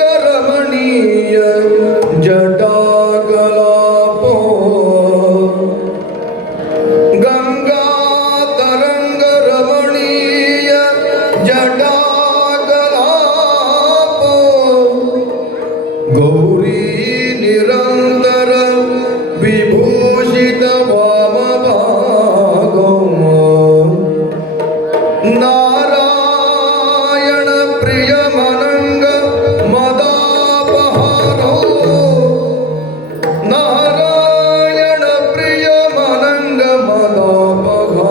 गंगातरंगरमणीय जटाकलापो गंगातरंगरमणीय जटाकलापो गौरी निरंतर विभूषित वामभागो नारायण प्रिय मनंग मदापहारो नारायण प्रिय मनंग मदापहारो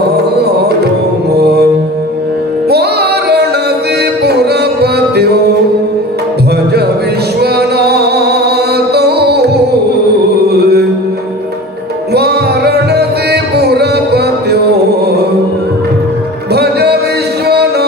वाराणसी पुरपत्यो भज विश्वनाथो वाराणसी पुरपत्यो भज विश्वनाथ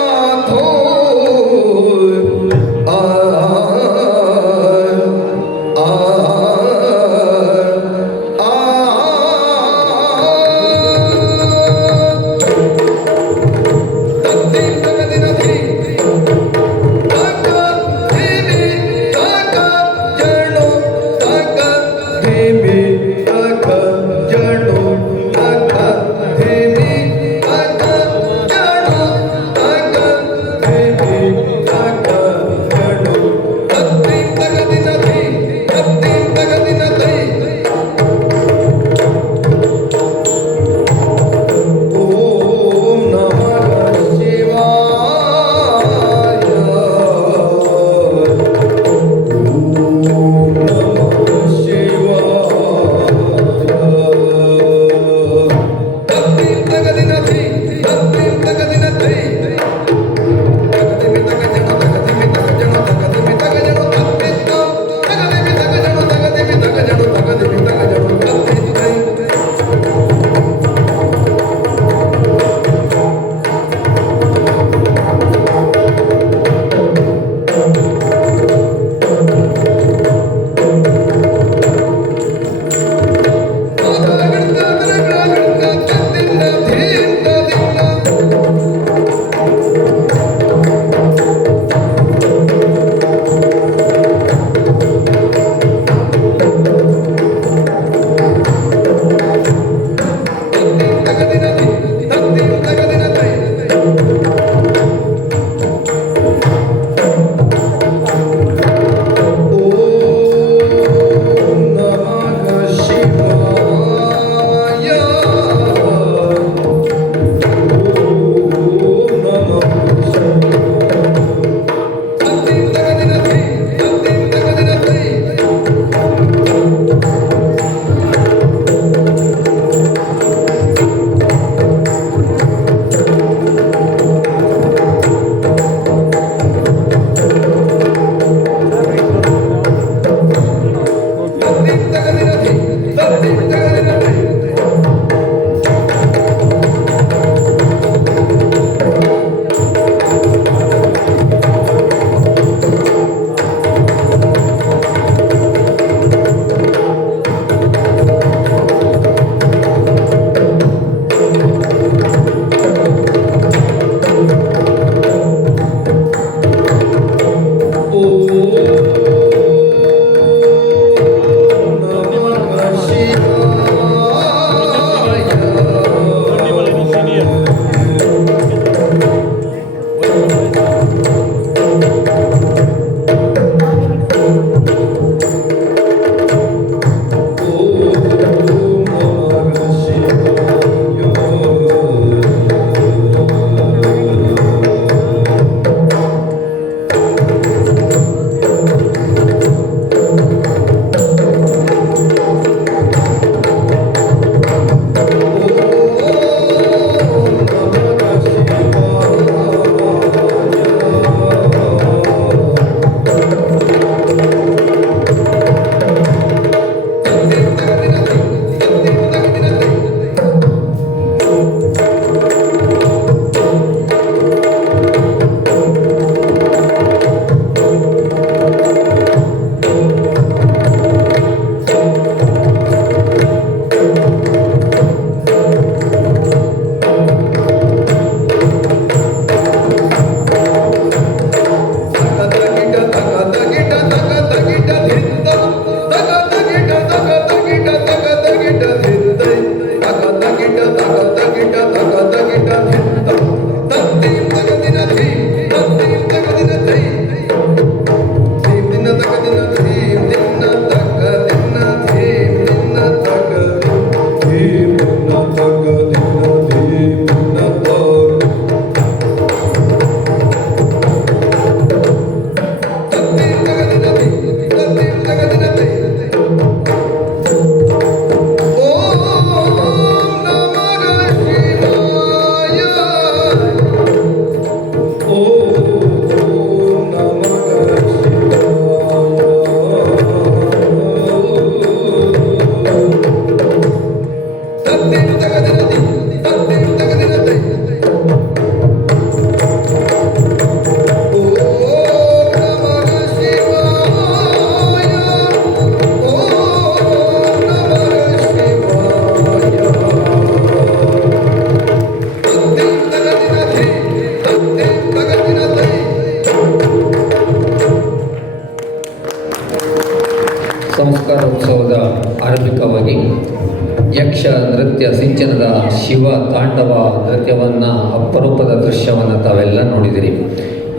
ಸಿಂಚನದ ಶಿವ ತಾಂಡವ ನೃತ್ಯವನ್ನು ಅಪರೂಪದ ದೃಶ್ಯವನ್ನು ತಾವೆಲ್ಲ ನೋಡಿದಿರಿ.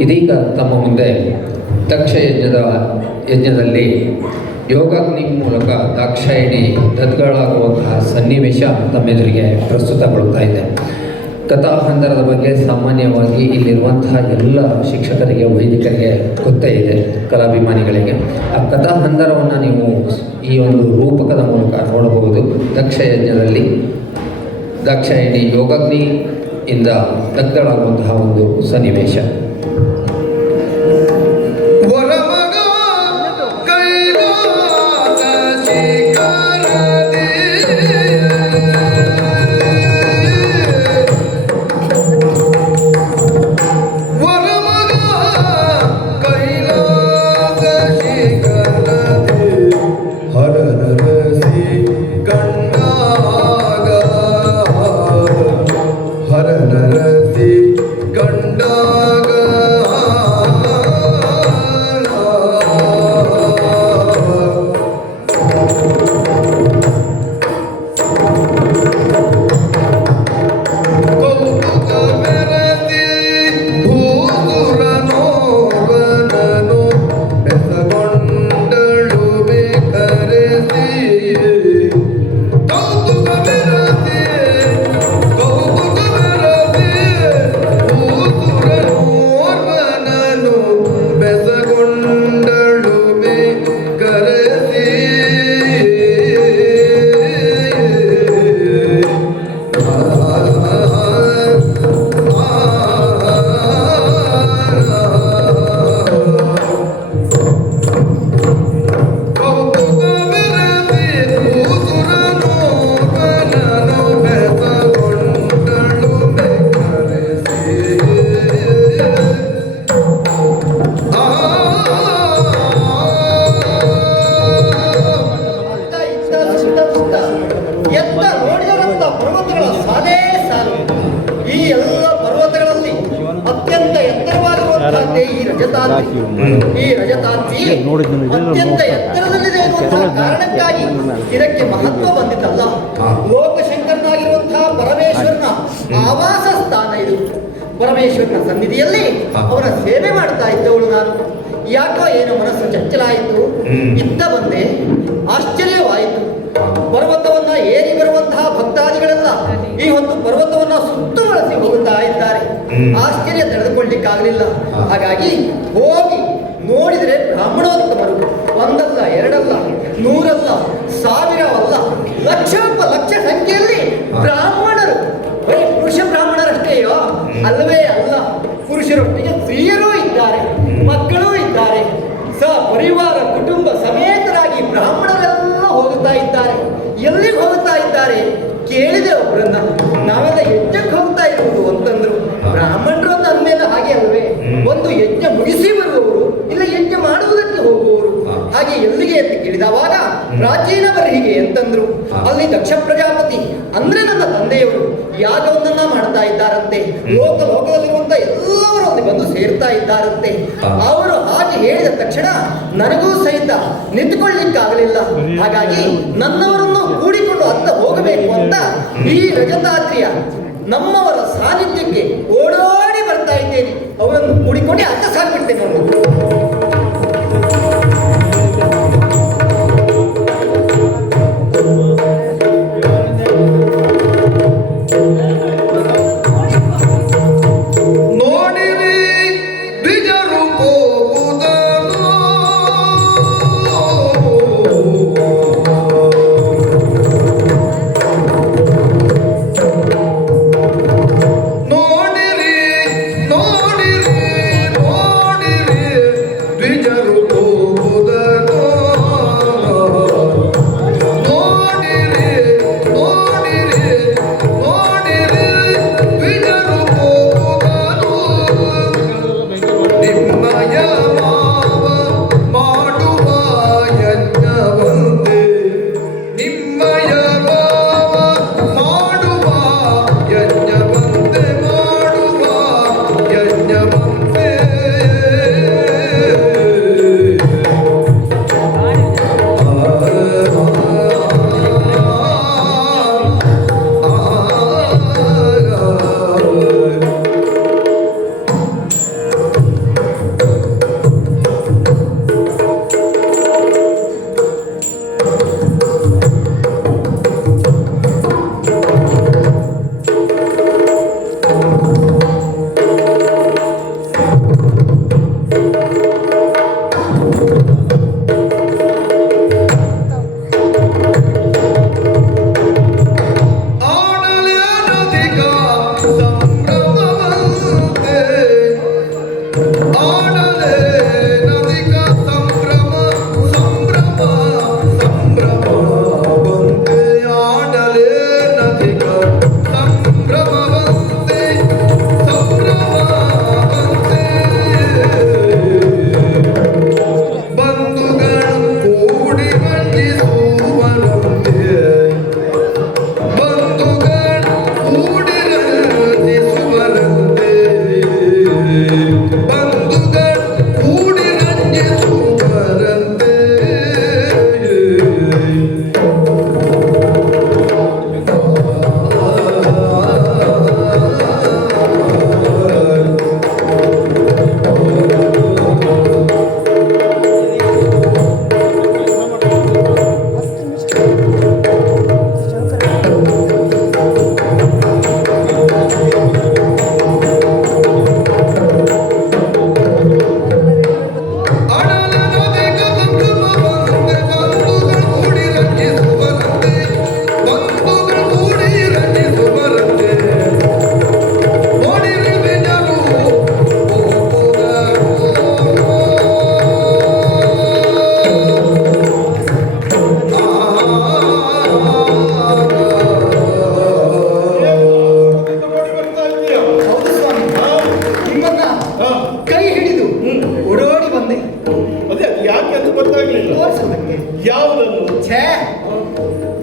ಇದೀಗ ತಮ್ಮ ಮುಂದೆ ದಕ್ಷ ಯಜ್ಞದಲ್ಲಿ ಯೋಗಾಗ್ನಿ ಮೂಲಕ ದಾಕ್ಷಾಯಿಣಿ ದತ್ಗಳಾಗುವಂತಹ ಸನ್ನಿವೇಶ ತಮ್ಮೆದುರಿಗೆ ಪ್ರಸ್ತುತಗೊಳ್ತಾ ಇದೆ. ಕಥಾಹಂದರದ ಬಗ್ಗೆ ಸಾಮಾನ್ಯವಾಗಿ ಇಲ್ಲಿರುವಂತಹ ಎಲ್ಲ ಶಿಕ್ಷಕರಿಗೆ, ವೈದಿಕರಿಗೆ ಗೊತ್ತೇ ಇದೆ, ಕಲಾಭಿಮಾನಿಗಳಿಗೆ. ಆ ಕಥಾಹಂದರವನ್ನು ನೀವು ಈ ಒಂದು ರೂಪಕದ ಮೂಲಕ ನೋಡಬಹುದು. ದಕ್ಷ ಯಜ್ಞದಲ್ಲಿ ದಾಕ್ಷಾಯಿಣಿ ಯೋಗಾಗ್ನಿಯಿಂದ ದಗ್ಧಳಾಗುವಂತಹ ಒಂದು ಸನ್ನಿವೇಶ. ಈ ರಜತಾಂತಿ ಅತ್ಯಂತ ಎತ್ತರದಲ್ಲಿದೆ ಎನ್ನುವಂತಹ ಕಾರಣಕ್ಕಾಗಿ ಇದಕ್ಕೆ ಮಹತ್ವ ಬಂದಿದ್ದಲ್ಲ. ಲೋಕಶಂಕರನಾಗಿರುವಂತಹ ಪರಮೇಶ್ವರನ ಆವಾಸ ಸ್ಥಾನ ಇದು. ಪರಮೇಶ್ವರನ ಸನ್ನಿಧಿಯಲ್ಲಿ ಅವರ ಸೇವೆ ಮಾಡ್ತಾ ಇದ್ದವಳು ನಾನು. ಯಾಕೋ ಏನೋ ಮನಸ್ಸು ಚಂಚಲಾಯಿತು. ಇತ್ತ ಬಂದೆ, ಆಶ್ಚರ್ಯವಾಯಿತು. ಪರ್ವತವನ್ನ ಏರಿ ಬರುವಂತಹ ಭಕ್ತಾದಿಗಳೆಲ್ಲ ಈ ಒಂದು ಪರ್ವತವನ್ನ ಸುತ್ತುವರಿಸಿ ಹೋಗುತ್ತಾ ಇದ್ದಾರೆ. ಆಶ್ಚರ್ಯ ತಡೆದುಕೊಳ್ಳಿಕ್ಕಾಗಲಿಲ್ಲ. ಹಾಗಾಗಿ ಹೋಗಿ ನೋಡಿದರೆ ಬ್ರಾಹ್ಮಣೋತ್ತಮರು ಒಂದಲ್ಲ, ಎರಡಲ್ಲ, ನೂರಲ್ಲ, ಸಾವಿರವಲ್ಲ, ಲಕ್ಷ ಸಂಖ್ಯೆಯಲ್ಲಿ ಬ್ರಾಹ್ಮಣರು. ಬರೀ ಪುರುಷ ಬ್ರಾಹ್ಮಣರಷ್ಟೇಯೋ? ಅಲ್ಲವೇ ಅಲ್ಲ. ಪುರುಷರೊಟ್ಟಿಗೆ ಸ್ತ್ರೀಯರೂ ಇದ್ದಾರೆ, ಮಕ್ಕಳೂ ಇದ್ದಾರೆ. ಪರಿವಾರ ಕುಟುಂಬ ಸಮೇತರಾಗಿ ಬ್ರಾಹ್ಮಣರೆಲ್ಲ ಹೋಗುತ್ತಾ ಇದ್ದಾರೆ. ಎಲ್ಲಿಗೆ ಹೋಗುತ್ತಾ ಇದ್ದಾರೆ ಕೇಳಿದೆ ಒಬ್ಬರನ್ನ. ನಾವೆಲ್ಲ ಯಜ್ಞಕ್ಕೆ ಹೋಗ್ತಾ ಇರುವುದು ಅಂತಂದ್ರು. ಬ್ರಾಹ್ಮಣರು ಅಂತ ಅಂದ್ಮೇಲೆ ಹಾಗೆ ಅಲ್ವೇ, ಒಂದು ಯಜ್ಞ ಮುಗಿಸಿ ಬರುವವರು, ಇಲ್ಲ ಯಜ್ಞ ಮಾಡುವುದಕ್ಕೆ ಹೋಗುವವರು. ಹಾಗೆ ಎಲ್ಲಿಗೆ ಅಂತ ಕೇಳಿದವಾಗ ಪ್ರಾಚೀನ ಬರ್ಹಿಗೆ ಅಂತಂದ್ರು. ಅಲ್ಲಿ ದಕ್ಷ ಪ್ರಜಾಪತಿ ಅಂದ್ರೆ ನನ್ನ ತಂದೆಯವರು ಯಾಗವನ್ನ ಮಾಡ್ತಾ ಇದ್ದಾರಂತೆ. ಲೋಕದಲ್ಲಿರುವಂತ ಎಲ್ಲರೂ ಅಲ್ಲಿ ಬಂದು ಸೇರ್ತಾ ಇದ್ದಾರಂತೆ. ಅವರು ಹಾಗೆ ಹೇಳಿದ ತಕ್ಷಣ ನನಗೂ ಸಹಿತ ನಿಂತುಕೊಳ್ಳಿಕ್ಕಾಗಲಿಲ್ಲ. ಹಾಗಾಗಿ ನನ್ನವರನ್ನು ಕೂಡಿಕೊಂಡು ಅತ್ತ ಹೋಗಬೇಕು ಅಂತ ಈ ರಜತಾದ್ರಿಯ ನಮ್ಮವರ ಸಾನ್ನಿಧ್ಯಕ್ಕೆ ಓಡೋಡಿ ಬರ್ತಾ ಇದ್ದೇನೆ. ಅವರನ್ನು ಕೂಡಿಕೊಂಡು ಅತ್ತ ಸಾಗ್ಬಿಡ್ತೇನೆ. ನೋಡಿರಿ ಯಾವುದನ್ನು? ಛೇ,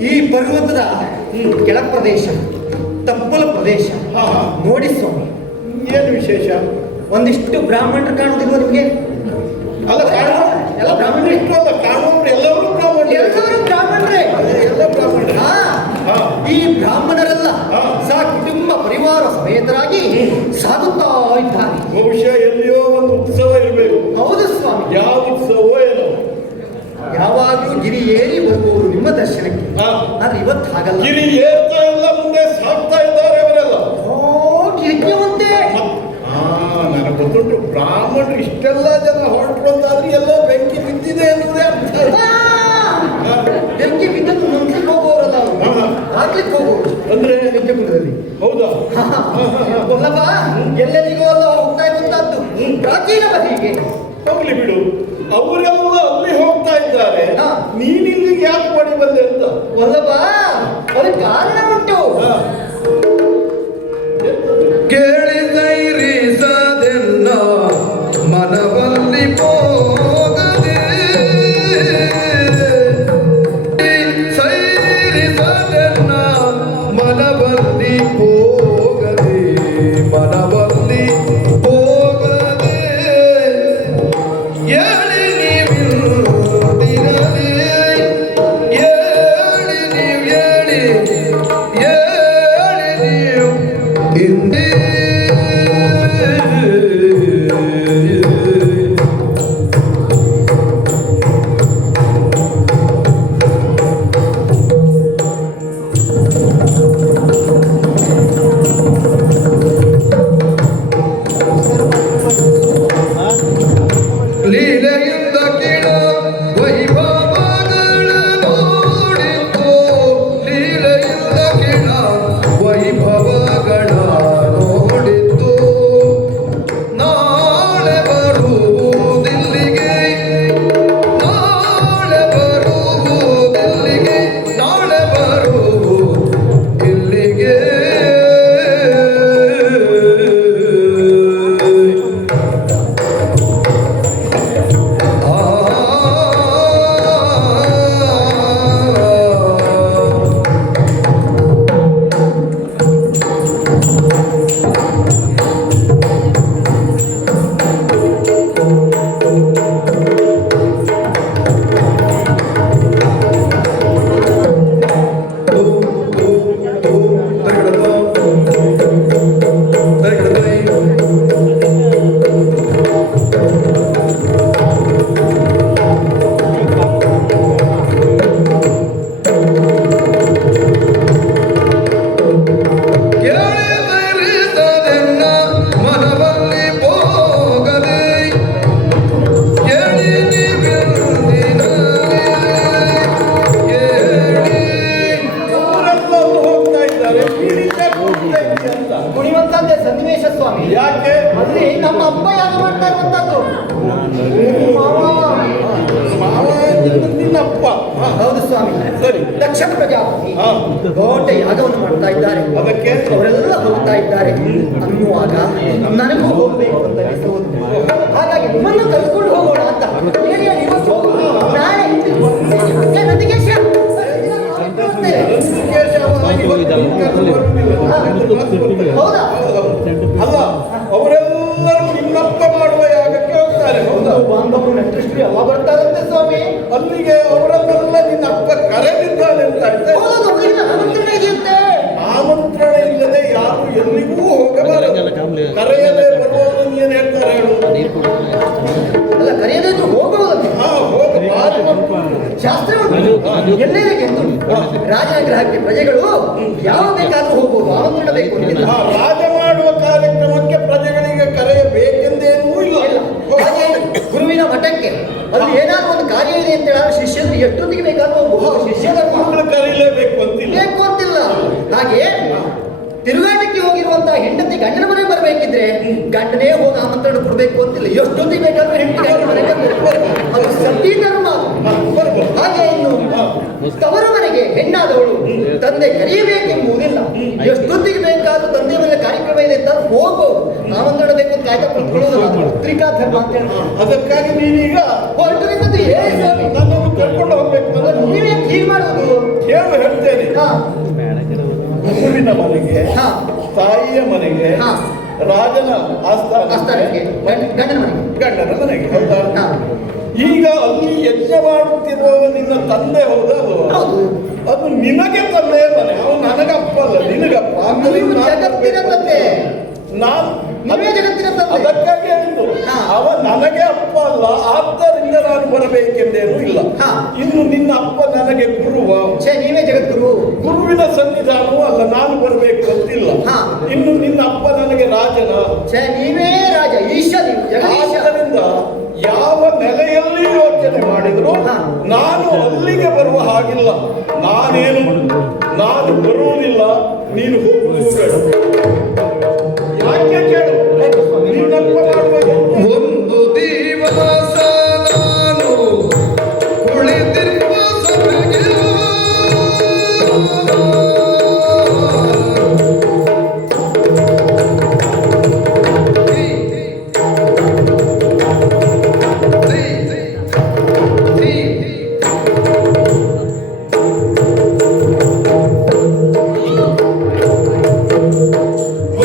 ಈ ಪರ್ವತದ ಕೆಳ ಪ್ರದೇಶ, ತಪ್ಪಲ ಪ್ರದೇಶ ಹಾ, ಹಾ. ನೋಡಿ ಸ್ವಾಮಿ. ಏನು ವಿಶೇಷ? ಒಂದಿಷ್ಟು ಬ್ರಾಹ್ಮಣರು ಕಾಣುವುದಿಲ್ವ ನಿಮಗೆ? ಅಲ್ಲ, ಎಲ್ಲ ಬ್ರಾಹ್ಮಣರೇ. ಅಲ್ಲ, ಕಾಣುವವರು ಎಲ್ಲರೂ ಬ್ರಾಹ್ಮಣರೇ. ಎಲ್ಲರೂ ಬ್ರಾಹ್ಮಣರೇ. ಎಲ್ಲ ಬ್ರಾಹ್ಮಣರೇ. ಹಾ, ಹಾ. ಈ ಬ್ರಾಹ್ಮಣರೆಲ್ಲ ಹಾ. ಕುಟುಂಬ ಪರಿವಾರ ಸಮೇತರಾಗಿ ಸಾಗುತ್ತಾ ಇದ್ದಾರೆ. ಬಹುಶಃ ಎಲ್ಲಿಯೋ ಒಂದು ಉತ್ಸವ ಇರಬೇಕು. ಹೌದು ಸ್ವಾಮಿ. ಯಾವ ಉತ್ಸವವೋ ಏನೋ. ಯಾವಾಗಲೂ ಗಿರಿ ಏರಿ ಬರುವವರು ನಿಮ್ಮ ದರ್ಶನಕ್ಕೆ. ಹಾ. ಆದ್ರೆ ಇವತ್ತು ಹಾಗಲ್ಲ. ಗಿರಿ ಏರ್ತಾ ಇಲ್ಲ, ಮುಂದೆ ಸಾಗ್ತಾ ಇದ್ದಾರೆ ಅವರೆಲ್ಲ. ಓ, ಗಿರಿಕೆವಂತೆ. ನನಗೆ ಗೊತ್ತುಂಟು. ಬ್ರಾಹ್ಮಣರು ಇಷ್ಟೆಲ್ಲ ಜನ ಹೊರಟರು ಅಂತಾದ್ರೆ ಎಲ್ಲೋ ಬೆಂಕಿ ಬಿದ್ದಿದೆ ಅನ್ನೋದೇ ಅರ್ಥ. ಬೆಂಕಿ ಬಿದ್ದದ್ದು ನುಂಗ್ಲಿಕ್ಕೆ ಹೋಗುವವರಲ್ಲ ಅವರು. ಹಾ. ಹಾಕ್ಲಿಕ್ಕೆ ಹೋಗುವರು ಅಂದ್ರೆ ಯಜ್ಞಕುಂಡದಲ್ಲಿ. ಹೌದಾ? ಕೊಲ್ಲಪ್ಪ, ಎಲ್ಲೆಲ್ಲಿಗೂ ಎಲ್ಲ ಹೋಗ್ತಾ ಇರುವಂತದ್ದು ಪ್ರಾಚೀನ ಬದಿಗೆ. ಹೋಗ್ಲಿ ಬಿಡು, ಅವರೆಲ್ಲ ಅಲ್ಲಿ ಹೋಗ್ತಾ ಇದ್ದಾರೆ. ಹಾ. ನೀನ್ ಇಲ್ಲಿಗೆ ಯಾಕೆ ಮಾಡಿ ಬಂದೆ ಅಂತ? ಕೊಲ್ಲಪ್ಪ, ಅದಕ್ಕೆ ಕಾರಣ ಉಂಟು. ಹಾ. ಕೇಳಿದೈರಿಸದೆನ್ನ ಮನವಲ್ಲಿ ಹೋಗದೆ ಸೈರಿಸದೆನ್ನ ಮನವಲ್ಲಿ ಹೋಗದೆ ಮನವಲ್ಲಿ ಹೋಗದೆ ಏಳಿ ನೀವಿರುತ್ತಿರಲಿ ಏಳಿ ನೀವು ಏಳಿ ಏಳಿ ನೀವು ಹಿಂದೆ ಲೀಲೆಯಿಂದ ಕಿಡ ವೈಭವಗಳ ನೋಡಿತು ಲೀಲೆಯಿಂದ ಕಿಡ ವೈಭವಗಳ ನೋಡಿತು ನಾಳೆ ಬರುವುದಿಲ್ಲಿಗೆ ನಾಳೆ ಬರುವುದಿಲ್ಲಿಗೆ ನಾಳೆ ಬರುವು ಇಲ್ಲಿಗೆ ಕೇಳಿದರಿಸದೆನ್ನ ಮನವಲ್ಲಿ ಹೋಗದೆ ಕೇಳಿ ನೀವಿರುವುದಿರಲಿ ಕೇಳಿ ಅವರೆಲ್ಲ ಹೋಗ್ತಾ ಇದ್ದಾರೆ. ನೀನ್ ಯಾಕೆ ಹೋಗ್ತಾ ಇದ್ದೀಯ ಅಂತ? ಕುಣಿವಂತದ್ದೇ ಸನ್ನಿವೇಶ ಸ್ವಾಮಿ. ಯಾಕೆ? ಅಲ್ಲಿ ನಮ್ಮ ಅಪ್ಪ ಯಾರು ಮಾಡ್ತಾ ಇರುವಂತದ್ದು. ಮಾವ ನಿನ್ನಪ್ಪ. ಹಾ. ಹೌದು ಸ್ವಾಮಿ. ಸರಿ. ದಕ್ಷ ಪ್ರಜಾಪತಿ ಹಾ. ದೊಡ್ಡ ಯಾಗವನ್ನು ಮಾಡ್ತಾ ಇದ್ದಾರೆ. ಅದಕ್ಕೆ? ಅವರೆಲ್ಲ ಹೋಗ್ತಾ ಇದ್ದಾರೆ ಅನ್ನುವಾಗ ನನಗೂ ಹೋಗ್ಬೇಕು ಅಂತ ಅನಿಸುವುದು. ಹಾಗಾಗಿ ನಿಮ್ಮನ್ನು ಕರ್ಕೊಂಡು ಹೋಗೋಣ ಅಂತ ಹೇಳಿ ಹೇಳಿ ಇವತ್ತು ಹೋಗು. ನಾಳೆ ಏ, ನಂದಿಕೇಶ, ಹೌದಾ? ಅಲ್ಲ, ಅವರೆಲ್ಲರೂ ನಿನ್ನಪ್ಪ ಮಾಡುವ ಯಾಗಕ್ಕೆ ಹೋಗ್ತಾರೆ. ಹೌದಾ? ಬಾಂಧವರು ನೆಂಟರಿಷ್ಟು ಎಲ್ಲ ಬರ್ತಾರಂತೆ ಸ್ವಾಮಿ. ಅಲ್ಲಿಗೆ ಅವರನ್ನೆಲ್ಲ ನಿನ್ನ ಅಪ್ಪ ಕರೆದಿದ್ದಾನೆ ಅಂತ ಆಯ್ತಾ? ಹೌದು, ಅವರಿಗೆ ಆಮಂತ್ರಣ ಇದೆಯಂತೆ. ಆಮಂತ್ರಣ ಇಲ್ಲದೆ ಯಾರು ಎಲ್ಲಿಗೂ ಹೋಗಬಾರದು. ಕರೆಯದೆ ಬರುವುದು ನೀನು ಹೇಳ್ತಾರೆ ಹೇಳು. ಅಲ್ಲ, ಕರೆಯದೇ ಇದ್ರು ಹೋಗುವುದಂತೆ. ಹಾ, ಹೋಗಬಾರದು. ಶಾಸ್ತ್ರ ಉಂಟು. ಎಲ್ಲರಿಗೆ ರಾಜನಗರಕ್ಕೆ ಪ್ರಜೆಗಳು ಯಾವ ಬೇಕಾದ್ರೂ ಹೋಗ್ಬೋದು, ಆಮಂತ್ರಣ ಬೇಕು ಅಂತಿಲ್ಲ. ಹಾ, ರಾಜ ಮಾಡುವ ಕಾರ್ಯಕ್ರಮಕ್ಕೆ ಪ್ರಜೆಗಳಿಗೆ ಕರೆಯಬೇಕೆಂದೇನೂ ಇಲ್ಲ. ಹಾಗೆ ಗುರುವಿನ ಮಠಕ್ಕೆ ಅಲ್ಲಿ ಏನಾದ್ರು ಒಂದು ಕಾರ್ಯ ಇದೆ ಅಂತ ಹೇಳಿದ್ರೆ ಶಿಷ್ಯರು ಎಷ್ಟೊತ್ತಿಗೆ ಬೇಕಾದ್ರೂ ಹೋಗ್ಬೋದು. ಶಿಷ್ಯರು ಮಕ್ಕಳು ಕರೀಲೇಬೇಕು ಅಂತಿಲ್ಲ. ಬೇಕು ಅಂತಿಲ್ಲ. ಹಾಗೆ ತಿರುಗಾಟಕ್ಕೆ ಹೋಗಿರುವಂತಹ ಹೆಂಡತಿ ಗಂಡನ ಮನೆಗೆ ಬರಬೇಕಿದ್ರೆ ಗಂಡನೇ ಹೋಗಿ ಆಮಂತ್ರಣ ಕೊಡ್ಬೇಕು ಅಂತಿಲ್ಲ. ಎಷ್ಟೊತ್ತಿಗೆ ಬೇಕಾದ್ರೂ ಹೆಂಡತಿ ಗಂಡನ ಮನೆಗೆ ಬರ್ಬೇಕು. ಅದು ಸತಿ ಧರ್ಮ. ಹಾಗೆ ಇನ್ನು ತವರ ಮನೆಗೆ ಹೆಣ್ಣಾದವಳು ತಂದೆ ಕರೆಯಬೇಕೆಂಬುದಿಲ್ಲ. ಎಷ್ಟೊತ್ತಿಗೆ ಬೇಕಾದ್ರೂ ತಂದೆ ಮೇಲೆ ಕಾರ್ಯಕ್ರಮ ಇದೆ ಅಂತ ಹೋಗ್ಬೋದು. ಆಮಂತ್ರಣ ಬೇಕು ಅಂತ ಕಾಯ್ತಾ ಕುತ್ಕೊಳ್ಳೋದಲ್ಲ. ಪತ್ರಿಕಾ ಧರ್ಮ ಅಂತ ಹೇಳಿ ಅದಕ್ಕಾಗಿ ನೀನೀಗ ಹೊರಟು ನಿಂತದ್ದು ಏ ಸ್ವಾಮಿ. ನನ್ನನ್ನು ಕರ್ಕೊಂಡು ಹೋಗ್ಬೇಕು ಗುರುವಿನ ಮನೆಗೆ, ಹಾ. ತಾಯಿಯ ಮನೆಗೆ, ಹಾ. ರಾಜನ ಆಸ್ಥಾನಕ್ಕೆ, ಆಸ್ಥಾನಕ್ಕೆ, ಗಂಡನ ಮನೆಗೆ. ಗಂಡನ ಮನೆಗೆ. ಹೌದಾ? ಹಾ. ಈಗ ಅಲ್ಲಿ ಯಜ್ಞ ಮಾಡುತ್ತಿರುವ ನಿನ್ನ ತಂದೆ ಹೌದಲ್ವ? ಹೌದು. ಅದು ನಿನಗೆ ತಂದೆಯ ಮನೆ, ಅವನು ನನಗಪ್ಪ ಅಲ್ಲ, ನಿನಗಪ್ಪ. ನೀವು ಜಗತ್ತಿನ ತಂದೆ. ನಾನು ನೀವೇ ಜಗತ್ತಿನ ತಂದೆ. ಅದಕ್ಕಾಗಿ ಹೇಳಿದ್ದು, ಹಾ. ಅವ ನನಗೆ ಅಪ್ಪ ಅಲ್ಲ, ಆದ್ದರಿಂದ ನಾನು ಬರಬೇಕೆಂದೇನೂ ಇಲ್ಲ. ಹಾ. ಇನ್ನು ನಿನ್ನ ಅಪ್ಪ ನನಗೆ ಗುರುವ, ನೀವೇ ಜಗದ್ಗುರು. ಗುರುವಿನ ಸನ್ನಿಧಾನವೂ ಅಲ್ಲ, ನಾನು ಬರಬೇಕು ಅಂತಿಲ್ಲ. ಹಾ. ಇನ್ನು ನಿನ್ನ ಅಪ್ಪ ನನಗೆ ರಾಜನ, ನೀವೇ ರಾಜ, ಈಶ ನೀವು, ಜಗದೀಶ. ಆದ್ದರಿಂದ ಯಾವ ನೆಲೆಯಲ್ಲಿ ಯೋಚನೆ ಮಾಡಿದ್ರು ಹಾ. ನಾನು ಅಲ್ಲಿಗೆ ಬರುವ ಹಾಗಿಲ್ಲ. ನಾನು ಬರುವುದಿಲ್ಲ, ನೀನು ಹೋಗುವುದು ಬೇಡ. ಯಾಕೆ ಕೇಳು, ನಿನ್ನಪ್ಪ ಮಾಡುವ ಒಂದು ದಿವಸ ನಾನು ಕುಳಿತಿರುವ ಸಭೆಗೆ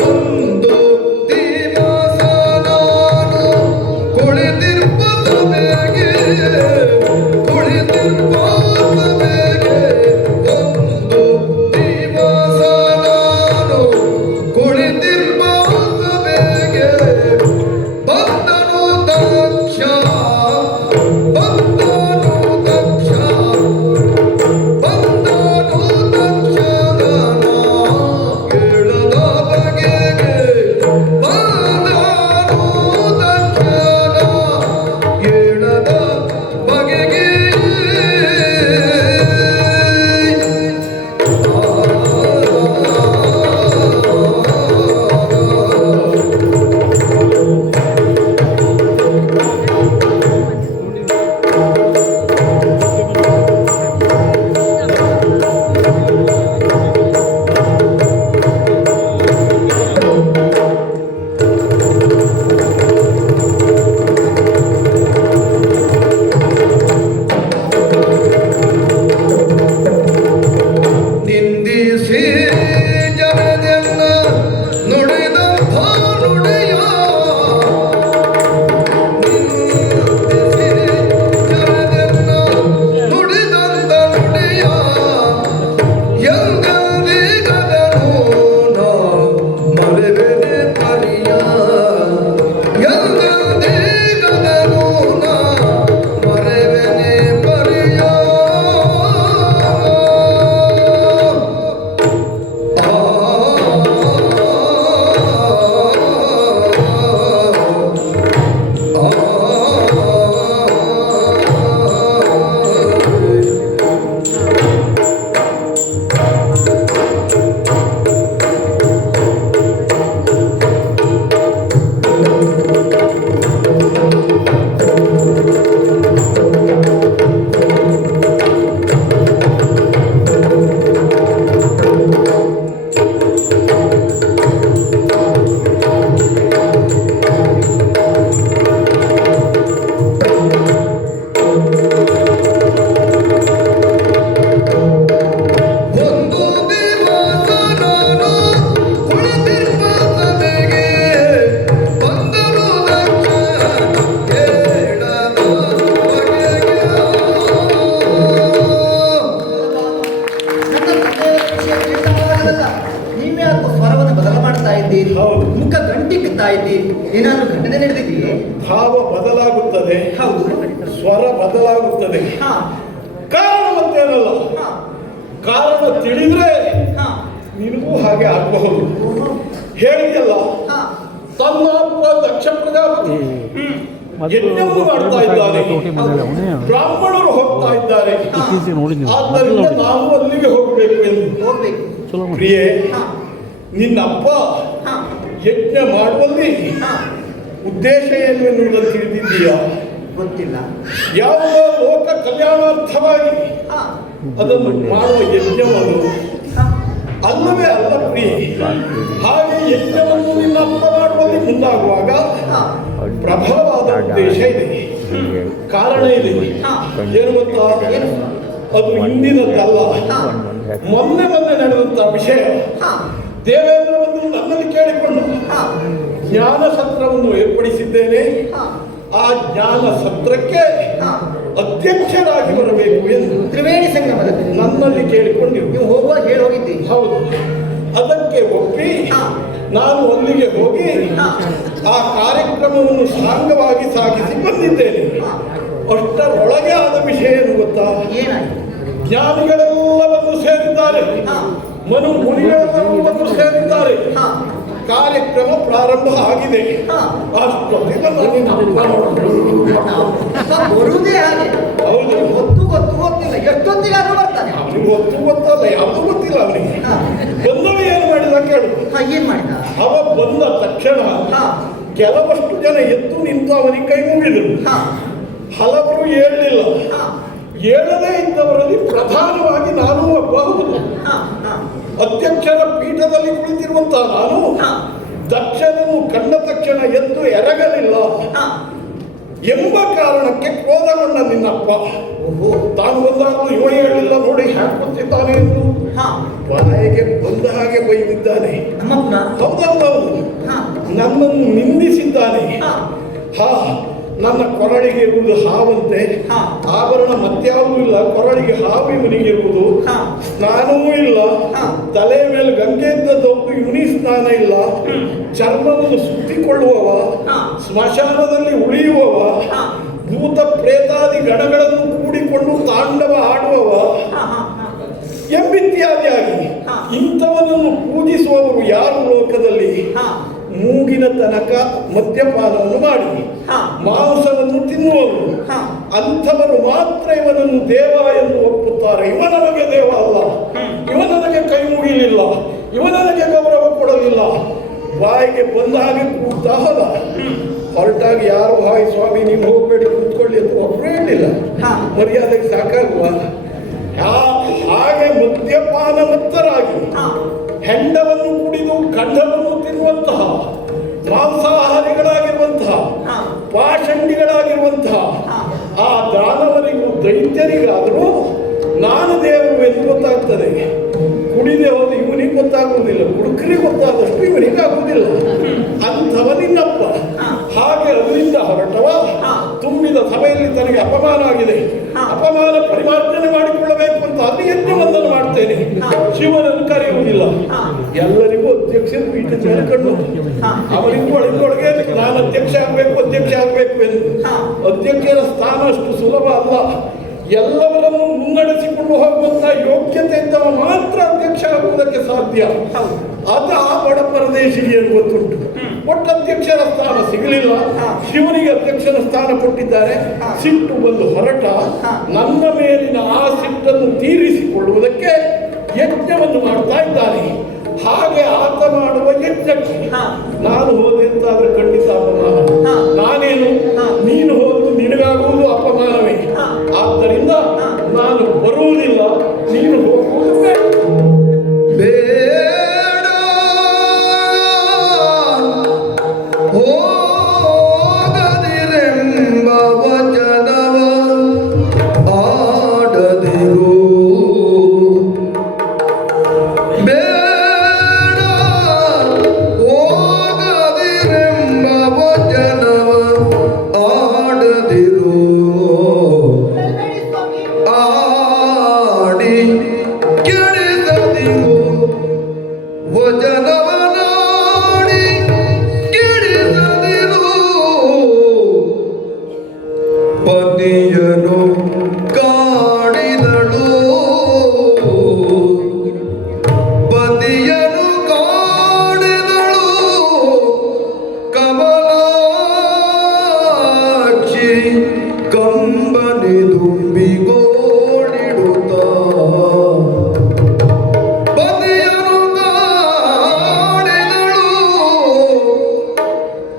ಒಂದು ದಿವಸ ನಾನು ಕುಳಿತಿರುವ ಸಭೆಗೆ ಒಂದು ದಿವಸ ನಾನು ಕುಳಿತಿರುವ ಸಭೆಗೆ ಬಂದನು ದಕ್ಷ ಕೇಳದ ಬಗೆಗೆ ಹೇಳದ ಬಗೆಗೆ ನಿಂದಿಸಿ ಜನರನ್ನ ನುಡಿದ ನುಡಿಯ ನಿಂದಿಸಿ ಜನರನ್ನ ನುಡಿದಂತ ನುಡಿಯ ಎಂದಿಗದನು ನಾ ಮರೆವೆನೆ ಪರಿಯ ಎಂದಿಗದನು ನಾ ಮರೆವೆನೆ ಪರಿಯ ಒಂದು ದಿವಸ ನಾನು ಕುಳಿತಿರುವ ಸಭೆಗೆ ಬಂದರು ದಕ್ಷ ಹೇಳದ ಬಗೆಗೆ. ನನ್ನ ತಂದೆಯವರ ವಿಷಯ ತಿಳಿದಾಗಲ್ಲ. ನೀವೇ ಯಾಕೋ ಸ್ವರವನ್ನು ಬದಲು ಮಾಡ್ತಾ ಇದ್ದೀರಿ, ಹೌದು. ಮುಖ ಗಂಟಿಕ್ತಾ ಇದ್ದೀರಿ, ಏನಾದ್ರು ಘಟನೆ ನಡೆದಿದೆಯೇ? ಭಾವ ಬದಲಾಗುತ್ತದೆ, ಹೌದು. ಸ್ವರ ಬದಲಾಗುತ್ತದೆ. ಹಾ. ಕಾರಣ ಮತ್ತೇನಲ್ಲ, ಹಾ. ಕಾರಣ ತಿಳಿದ್ರೆ ಹಾ. ನಿನಗೂ ಹಾಗೆ ಆಗಬಹುದು. ಹೇಳಿದಲ್ಲ, ಹಾ. ತನ್ನ ಅಪ್ಪ ದಕ್ಷ ಪ್ರಜಾಪತಿ ಯಜ್ಞವನ್ನು ಮಾಡ್ತಾ ಇದ್ದಾರೆ, ಬ್ರಾಹ್ಮಣರು ಹೋಗ್ತಾ ಇದ್ದಾರೆ, ಆದ್ದರಿಂದ ನಾವು ಅಲ್ಲಿಗೆ ಹೋಗಬೇಕು ಎಂದು. ಹೋಗ್ಬೇಕು. ಪ್ರಿಯೆ, ಹಾ. ನಿನ್ನ ಅಪ್ಪ ಹಾ. ಯಜ್ಞ ಮಾಡುವಲ್ಲಿ ಹಾ. ಉದ್ದೇಶ ಏನು ಎನ್ನುವುದನ್ನು ತಿಳಿದಿದ್ದೀಯಾ? ಗೊತ್ತಿಲ್ಲ. ಯಾವುದೋ ಲೋಕ ಕಲ್ಯಾಣಾರ್ಥವಾಗಿ ಹಾ. ಅದನ್ನು ಮಾಡುವ ಯಜ್ಞವನ್ನು ಹಾ. ಅಲ್ಲವೇ ಅಲ್ಲ ಪ್ರಿಯೆ. ಹಾಗೆ ಯಜ್ಞವನ್ನು ನಿನ್ನ ಅಪ್ಪ ಮಾಡುವಲ್ಲಿ ಮುಂದಾಗುವಾಗ ಹಾ. ಪ್ರಬಲವಾದ ಉದ್ದೇಶ ಇದೆ, ಕಾರಣ ಇದೆ. ಹಾ. ಏನು ಗೊತ್ತಾ? ಏನು? ಅದು ಇಂದಿನದ್ದಲ್ಲ, ಹಾ. ಮೊನ್ನೆ ನಡೆದಂತ ವಿಷಯ. ಹಾ ದೇವೇಂದ್ರ ಬಂದು ನನ್ನಲ್ಲಿ ಕೇಳಿಕೊಂಡು ಹಾ ಜ್ಞಾನ ಸತ್ರವನ್ನು ಏರ್ಪಡಿಸಿದ್ದೇನೆ. ಹಾ ಆ ಜ್ಞಾನ ಸತ್ರಕ್ಕೆ ಹಾ ಅಧ್ಯಕ್ಷರಾಗಿ ಬರಬೇಕು ಎಂದು ತ್ರಿವೇಣಿ ಸಂಗಮದಲ್ಲಿ ನನ್ನಲ್ಲಿ ಕೇಳಿಕೊಂಡಿರು. ನೀವು ಹೋಗುವಾಗ ಹೇಳಿ ಹೋಗಿದ್ದಿ. ಹೌದು, ಅದಕ್ಕೆ ಒಪ್ಪಿ ಹಾ ನಾನು ಅಲ್ಲಿಗೆ ಹೋಗಿ ಹಾ ಆ ಕಾರ್ಯಕ್ರಮವನ್ನು ಸಾಂಗವಾಗಿ ಸಾಗಿಸಿ ಬಂದಿದ್ದೇನೆ. ಹಾ ಅಷ್ಟರೊಳಗೆ ಆದ ವಿಷಯ ಏನು ಗೊತ್ತಾ? ಏನಾಯ್ತು? ಜ್ಞಾನಿಗಳೆಲ್ಲ ಬಂದು ಸೇರಿದ್ದಾರೆ, ಹಾ ಮನು ಮುನಿಗಳೆಲ್ಲರೂ ಬಂದು ಸೇರಿದ್ದಾರೆ. ಹಾ ಕಾರ್ಯಕ್ರಮ ಪ್ರಾರಂಭ ಆಗಿದೆ. ಹಾ ಅಷ್ಟೊತ್ತಿಗೆ ನನ್ನ ಅಪ್ಪ ನೋಡಿದ್ರು. ಬರುವುದೇ ಹಾಗೆ. ಹೌದು, ಗೊತ್ತಿಲ್ಲ ಎಷ್ಟೊತ್ತಿಗಾದ್ರೂ ಬರ್ತಾನೆ. ಅವನಿಗೆ ಗೊತ್ತಲ್ಲ, ಯಾವುದು ಗೊತ್ತಿಲ್ಲ ಅವನಿಗೆ. ಹಾ ಬಂದವ ಏನು ಮಾಡಿದ ಕೇಳು. ಹಾ ಏನ್ ಮಾಡಿದ? ಅವ ಬಂದ ತಕ್ಷಣ ಹಾ ಕೆಲವಷ್ಟು ಜನ ಎದ್ದು ನಿಂತು ಅವನಿಗೆ ಕೈ ಮುಗಿದರು. ಹಾ ಹಲವರು ಏಳಲಿಲ್ಲ. ಹಾ ಏಳದೇ ಇದ್ದವರಲ್ಲಿ ಪ್ರಧಾನವಾಗಿ ನಾನು ಒಬ್ಬ. ಹೌದು, ಹಾ ಹಾ ಅಧ್ಯಕ್ಷರ ಪೀಠದಲ್ಲಿ ಕುಳಿತಿರುವಂತಹ ನಾನು ಹಾ ದಕ್ಷನನ್ನು ಕಂಡ ತಕ್ಷಣ ಎದ್ದು ಎರಗಲಿಲ್ಲ ಹಾ ಎಂಬ ಕಾರಣಕ್ಕೆ ಕ್ರೋಧಗೊಂಡ ನಿನ್ನಪ್ಪ. ಓಹೋ ತಾನು ಬಂದಾಗಲೂ ಇವ ಹೇಳಿಲ್ಲ ನೋಡಿ ಹಾಕುತ್ತಿದ್ದಾನೆ ಎಂದು ಹಾ ಬಾಯಿಗೆ ಬಂದ ಹಾಗೆ ಬೈದಿದ್ದಾನೆ. ನಮ್ಮಪ್ಪನ ಹೌದೌದೌದು, ಹಾ ನನ್ನನ್ನು ನಿಂದಿಸಿದ್ದಾನೆ. ಹಾ ಹಾ, ನನ್ನ ಕೊರಳಿಗೆ ಇರುವುದು ಹಾವಂತೆ, ಹಾ ಆಭರಣ ಮತ್ಯಾವುದೂ ಇಲ್ಲ, ಕೊರಳಿಗೆ ಹಾವು ಇವನಿಗೆ ಇರುವುದು, ಹಾ ಸ್ನಾನವೂ ಇಲ್ಲ, ಹಾ ತಲೆ ಮೇಲೆ ಗಂಗೆ ಇದ್ದದ್ದೊಬ್ಬು ಇವನಿಗೆ ಸ್ನಾನ ಇಲ್ಲ, ಚರ್ಮವನ್ನು ಸುತ್ತಿಕೊಳ್ಳುವವ, ಹಾ ಸ್ಮಶಾನದಲ್ಲಿ ಉಳಿಯುವವ, ಹಾ ಭೂತ ಪ್ರೇತಾದಿ ಗಣಗಳನ್ನು ಕೂಡಿಕೊಂಡು ತಾಂಡವ ಆಡುವವ ಹಾ ಹಾ ಹಾ ಎಂಬಿತ್ಯಾದಿಯಾಗಿ ಹಾ. ಇಂಥವನನ್ನು ಪೂಜಿಸುವವರು ಯಾರು ಲೋಕದಲ್ಲಿ? ಹಾ ಮೂಗಿನ ತನಕ ಮದ್ಯಪಾನವನ್ನು ಮಾಡಿ ಹಾ ಮಾಂಸವನ್ನು ತಿನ್ನುವರು. ಹಾ ಅಂಥವರು ಮಾತ್ರ ಇವನನ್ನು ದೇವ ಎಂದು ಒಪ್ಪುತ್ತಾರೆ. ಇವ ನಮಗೆ ದೇವ ಅಲ್ಲ, ಇವ ನನಗೆ ಕೈ ಮುಗಿಲಿಲ್ಲ, ಇವ ನನಗೆ ಗೌರವ ಕೊಡಲಿಲ್ಲ. ಬಾಯಿಗೆ ಬಂದ ಹಾಗೆ ಕೂಗ್ತಾ ಹೋದ. ಹೊರಟಾಗಿ ಯಾರು ಹಾಯ್ ಸ್ವಾಮಿ ನೀವು ಹೋಗಬೇಡಿ ಕೂತ್ಕೊಳ್ಳಿ ಅಂತ ಒಬ್ಬರು ಹೇಳಿಲ್ಲ. ಹಾ. ಮರ್ಯಾದೆಗೆ ಸಾಕಾಗುವ ಹಾಗೆ ಮದ್ಯಪಾನ ಮತ್ತರಾಗಿ ಹಾ ಹೆಂಡವನ್ನು ಕುಡಿದು ಗಂಡವನ್ನು ತಿನ್ನುವಂತಹ ಮಾಂಸಾಹಾರಿಗಳಾಗಿರುವಂತಹ ಹಾ ಪಾಷಂಡಿಗಳಾಗಿರುವಂತಹ ಹಾ ಆ ದಾನವರಿಗೂ ದೈತ್ಯರಿಗಾದರೂ ನಾನು ದೇವರು ಎಂದು ಗೊತ್ತಾಗ್ತದೆ. ಕುಡಿದೆ ಹೋದ ಇವನಿಗೆ ಗೊತ್ತಾಗುವುದಿಲ್ಲ, ಹುಡುಕರಿಗೆ ಗೊತ್ತಾದಷ್ಟು ಇವನಿಗೆ ಆಗುವುದಿಲ್ಲ. ಅಂಥವ ನಿನ್ನಪ್ಪ. ಹಾಗೆ ಅಲ್ಲಿಂದ ಹೊರಟವ ತುಂಬಿದ ಸಭೆಯಲ್ಲಿ ತನಗೆ ಅಪಮಾನ ಆಗಿದೆ, ಅಪಮಾನ ಪರಿಮಾರ್ಜನೆ ಮಾಡಿಕೊಳ್ಳಬೇಕು ಅಂತ ಅಲ್ಲಿ ಯಜ್ಞವೊಂದನ್ನು ಮಾಡ್ತೇನೆ, ಶಿವನನ್ನು ಕರೆಯುವುದಿಲ್ಲ. ಎಲ್ಲರಿಗೂ ಅಧ್ಯಕ್ಷ ಪೀಠ ಸೇರಿಕೊಂಡು ಅವರಿಗೂ ಒಳಗೊಳಗೆ ನಾನು ಅಧ್ಯಕ್ಷ ಆಗಬೇಕು ಎಂದು. ಅಧ್ಯಕ್ಷರ ಸ್ಥಾನ ಅಷ್ಟು ಸುಲಭ ಅಲ್ಲ. ಎಲ್ಲವರನ್ನು ಮುನ್ನಡೆಸಿಕೊಂಡು ಹೋಗುವಂತ ಯೋಗ್ಯತೆ ಇದ್ದವ ಮಾತ್ರ ಅಧ್ಯಕ್ಷ ಆಗುವುದಕ್ಕೆ ಸಾಧ್ಯ. ಅದು ಆ ಬಡ ಪರದೇಶಿಗೆ ಗೊತ್ತುಂಟು. ಒಟ್ಟು ಅಧ್ಯಕ್ಷರ ಸ್ಥಾನ ಸಿಗಲಿಲ್ಲ, ಶಿವನಿಗೆ ಅಧ್ಯಕ್ಷರ ಸ್ಥಾನ ಕೊಟ್ಟಿದ್ದಾರೆ. ಸಿಟ್ಟು ಬಂದು ಹೊರಟ ನನ್ನ ಮೇಲಿನ ಆ ಸಿಟ್ಟನ್ನು ತೀರಿಸಿಕೊಳ್ಳುವುದಕ್ಕೆ ಯಜ್ಞವನ್ನು ಮಾಡ್ತಾ ಇದ್ದಾನೆ. ಹಾಗೆ ಆತ ಮಾಡುವ ಯಜ್ಞಕ್ಕೆ ನಾನು ಹೋದೆ ಅಂತಾದ್ರೆ ಖಂಡಿತ ಅಪಮಾನ. ನಾನೇನು ನೀನು ಹೋದ್ದು ನಿನಗಾಗುವುದು ಅಪಮಾನವೇ. ಆದ್ದರಿಂದ ನಾನು ಬರುವುದಿಲ್ಲ, ನೀನು ಹೋಗುವುದು ಬೇಡ. ಬೇಡ ಹೋಗದಿರೆಂಬ ವಚನವ ಆಡದಿರು. ಬೇಡ ಹೋಗದಿರೆಂಬ ವಚನವ ಆಡದಿರು. ಆಡಿ ಕೆಡಿಸದಿರು ವಚನವ ನಾಡಿ ಕೆಡಿಸದಿರು. ಪತಿಯನು ಕಾಡಿದಳು, ಪತಿಯನು ಕಾಡಿದಳು ಕಮಲಾಕ್ಷಿ ಕಂಬನಿ ದುಂಬಿಗೋಡಿಡುತ್ತ. ಪತಿಯನು ಕಾಡಿದಳು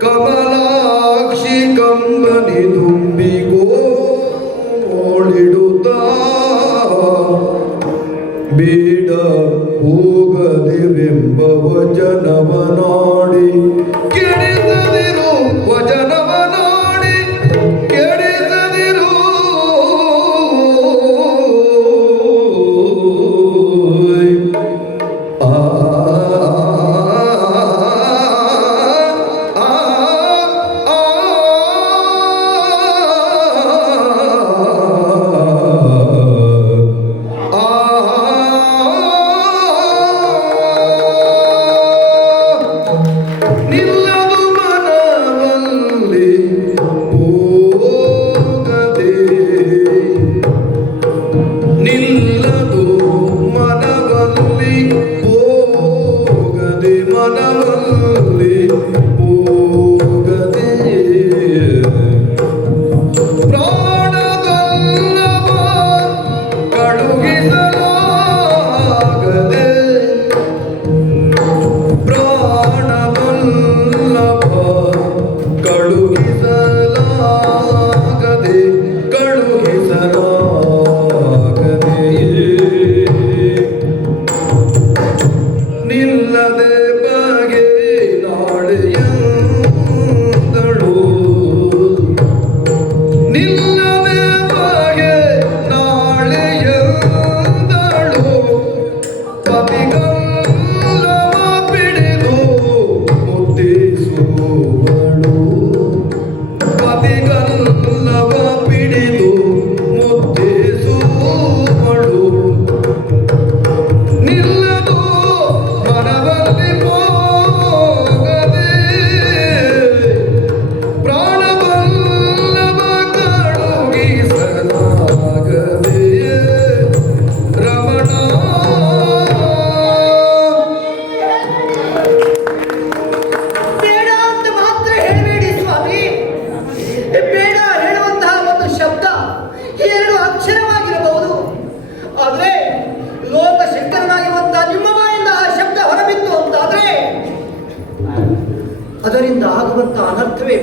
ಕಮಲಾಕ್ಷಿ ಕಂಬನಿ ದುಂಬಿಗೋಡಿಡುತ್ತ. ಬೇಡ ಹೋಗದಿರೆಂಬ ವಚನವ ನಾಡಿ ಕೆಡಿಸದಿರು. ವಚನವ ನಾಡಿ ಕೆಡಿಸದಿರು.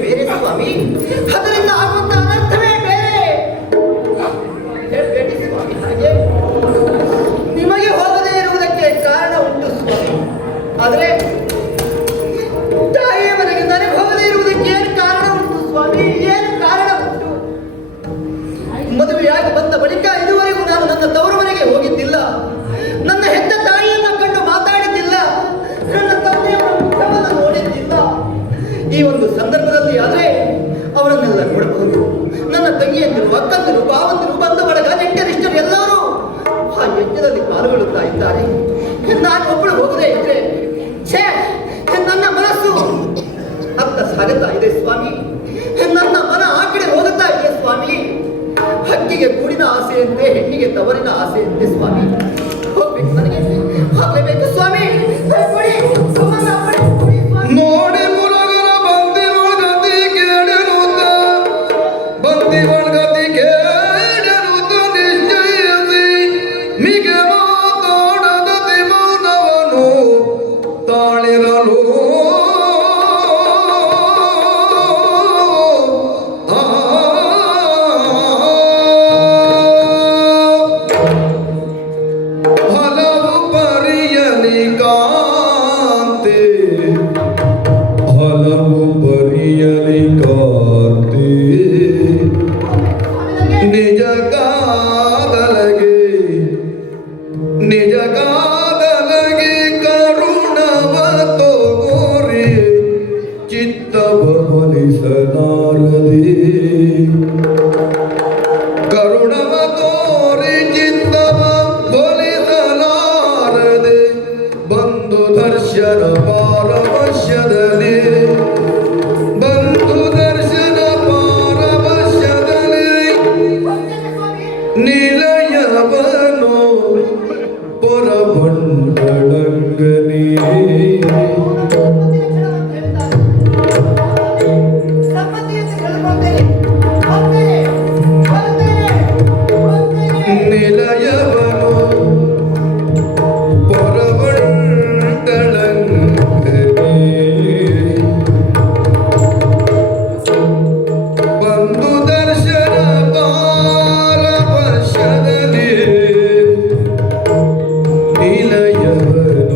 ಬೇರೆ ಸ್ವಾಮಿ, ಅದರಿಂದ ಆಗುವಂತ ಅನರ್ಥವೇ ಬೇರೆ. ಹೇಳ್ಬೇಡಿ ಸ್ವಾಮಿ ಹಾಗೆ. ನಿಮಗೆ ಹೋಗದೇ ಇರುವುದಕ್ಕೆ ಕಾರಣ ಉಂಟು ಸ್ವಾಮಿ, ಆದರೆ ತಾಯಿಯ ಮನೆಗೆ ನನಗೆ ಹೋಗದೇ ಇರುವುದಕ್ಕೆ ಏನು ಕಾರಣ ಉಂಟು ಸ್ವಾಮಿ? ಏನು ಕಾರಣ ಉಂಟು? ಮದುವೆಯಾಗಿ ಬಂದ ಬಳಿಕ ಇದುವರೆಗೂ ನಾನು ನನ್ನ ತವರು ಮನೆಗೆ ಹೋಗಿದ್ದಿಲ್ಲ, ನನ್ನ ಹೆತ್ತ ತಾಯಿಯನ್ನು ಕಂಡು ಮಾತಾಡಿದ್ದಿಲ್ಲ, ನನ್ನ ತಂದೆಯವರ ಮುಖವನ್ನು ನೋಡಿದ್ದಿಲ್ಲ. ಈ ಒಂದು ಸಂದರ್ಭದಲ್ಲಿ ಆದರೆ ಅವರನ್ನೆಲ್ಲ ನೋಡಬಹುದು. ನನ್ನ ತಂಗಿಯಂದಿರು, ಅಕ್ಕಂದಿರು, ಭಾವಂದಿರು, ಬಂದ ಬಳಗ, ನೆಂಟರಿಷ್ಟರು ಎಲ್ಲರೂ ಆ ಯಜ್ಞದಲ್ಲಿ ಪಾಲ್ಗೊಳ್ಳುತ್ತಾ ಇದ್ದಾರೆ. ನಾನು ಒಬ್ಬಳು ಹೋಗದೇ ಇದ್ರೆ ಛೇ, ನನ್ನ ಮನಸ್ಸು ಅತ್ತ ಸಾಗುತ್ತಾ ಇದೆ ಸ್ವಾಮಿ, ನನ್ನ ಮನ ಆ ಕಡೆ ಹೋಗುತ್ತಾ ಇದೆ ಸ್ವಾಮಿ. ಹಕ್ಕಿಗೆ ಗೂಡಿನ ಆಸೆಯಂತೆ, ಹೆಣ್ಣಿಗೆ ತವರಿನ ಆಸೆಯಂತೆ ಸ್ವಾಮಿ. ಹೋಗ್ಬೇಕು, ನನಗೆ ಹೋಗಲೇಬೇಕು ಸ್ವಾಮಿ. ಕೊಡಿ, ಸುಮ್ಮನೆ ಕೊಡಿ ಸ್ವಾಮಿ. ನೋಡಿ ಮುರುಗನ ಬಂದಿರುಗತಿ ಕೇಳಿರುತ್ತ, ಬಂದಿರುಗತಿ ಕೇಳಿರುತ್ತ ನಿಶ್ಚಯಿಸಿ, ಮಿಗೆ ಮಾತಾಡದ ಮೌನವನು ತಾಳಿರಲು. ಹಲವು ಪರಿಯಲಿ ಕಾಂತೆ, ಹಲವು ಪರಿಯಲಿ ಕಾಂತೆ, ನಿಜ ಕಾದಲಗೆ, ನಿಜ ಕಾದಲಗೆ ಕರುಣವ ತೋರಿ ಚಿತ್ತವ ಒಲಿಸಲಾರದೆ, ಕರುಣವ ತೋರಿ ಚಿತ್ತವ ಒಲಿಸಲಾರದೆ, ಬಂಧು ದರ್ಶನ ಪಾರವಶ್ಯದಲ್ಲಿ, ಬಂಧು ದರ್ಶನ ಪಾರವಶ್ಯದಲ್ಲಿ ನಿಲಯವನು ಪೊರಬಂಡಳಂಗನೇ. ನಿಲಯವನು ಪೊರಬಂಡಳಂಗನೇ, ಬಂಧು ದರ್ಶನ ಪಾರವಶ್ಯದಲ್ಲಿ ನಿಲಯವನು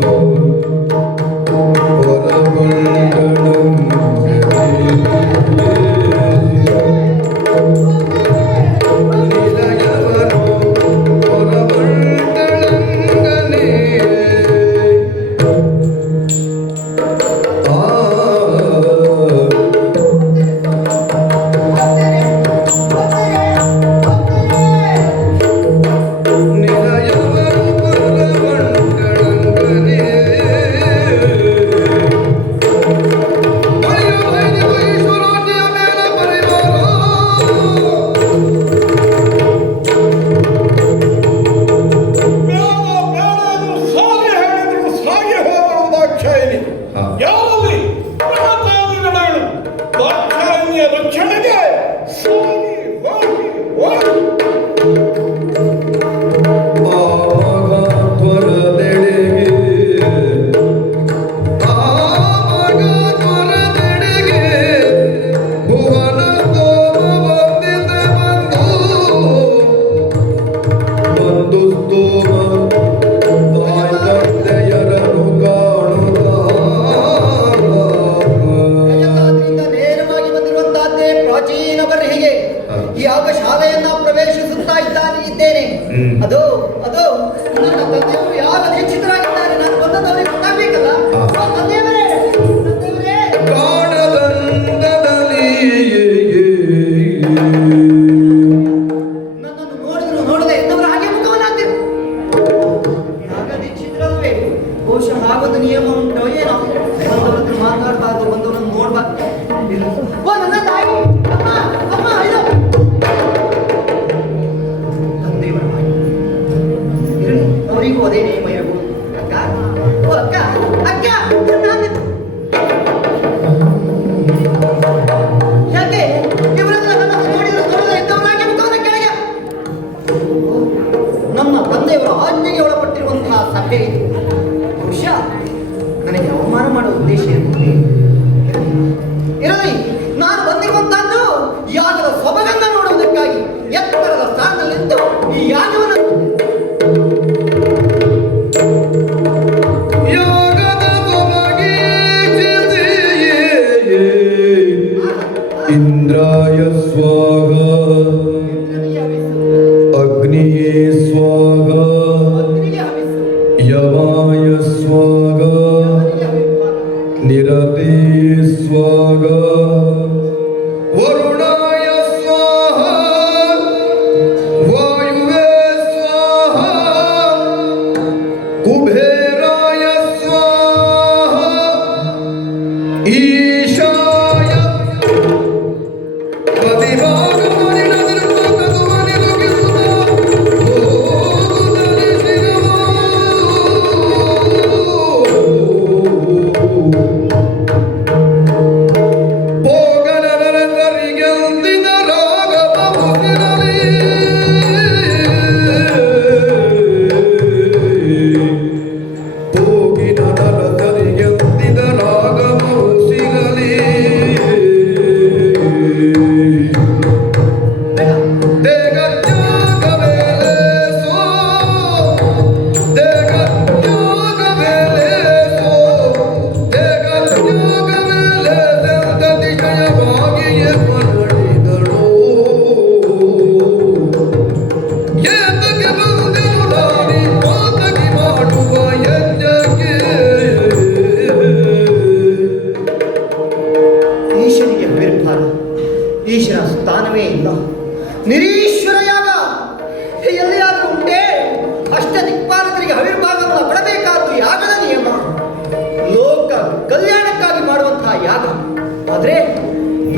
ಅದು ಅದು ನನ್ನ ತಂದೆಯವರು ಯಾವ ದೀಕ್ಷಿತರಾಗಿದ್ದಾರೆ, ನಾನು ಬಂದದವರಿಗೆ ಗೊತ್ತಾಗಬೇಕಲ್ಲ. ತಂದೆಯವರೇ, ತಂದೆಯವರೇ, ನನ್ನನ್ನು ನೋಡಿದ್ರು ನೋಡದೆ ಇದ್ದವರು ಹಾಗೆ ಮುಖವನ್ನಾಗ್ತಿರು. ಯಾಗ ದೀಕ್ಷಿತರಲ್ವೇ? ಬಹುಶಃ ಹಾಗೊಂದು ನಿಯಮ ಉಂಟೋ ಏನೋ. ಬಂದವರ ಹತ್ರ ಮಾತಾಡಬಾರ್ದು, ಬಂದವರನ್ನು ನೋಡ್ಬಾರ್ದು. ಓ ನನ್ನ ತಾಯಿ, ಅಮ್ಮ ಅಮ್ಮ, ಇದು ತಂದೆಯವರ ಅವರಿಗೂ ಅದೇ ನಿಯಮ ಇರಬಹುದು. ಇಂದ್ರಾಯ ಸ್ವಾಹ ಇಂದ್ರನಿಗೆ ಹವಿಸ್ಸು. ಅಗ್ನಿಯೇ ಸ್ವಾಹ ಅಗ್ನಿಗೆ ಹವಿಸ್ಸು. ಯಮಾಯ ಸ್ವಾಹ ಅವನಿಗೆ ಹವಿರ್ಭಾಗ. ನಿರತೆ ಸ್ವಾಹ ವರುಣಾಯ ಸ್ವಾಹ ವಾಯುವೇ ಸ್ವಾಹ ಕುಬೇರಾಯ ಸ್ವಾಹ ಈಶಾಯ ಈಶನಿಗೆ ಹವಿರ್ಭಾಗ. ಈಶನ ಸ್ಥಾನವೇ ಇಲ್ಲ. ನಿರೀಶ್ವರ ಯಾಗ ಎಲ್ಲಿಯಾದರೂ ಉಂಟೆ? ಅಷ್ಟ ದಿಕ್ಪಾಲಕರಿಗೆ ಹವಿರ್ಭಾಗವನ್ನು ಕೊಡಬೇಕಾದ್ದು ಯಾಗದ ನಿಯಮ, ಲೋಕ ಕಲ್ಯಾಣಕ್ಕಾಗಿ ಮಾಡುವಂತಹ ಯಾಗ. ಆದರೆ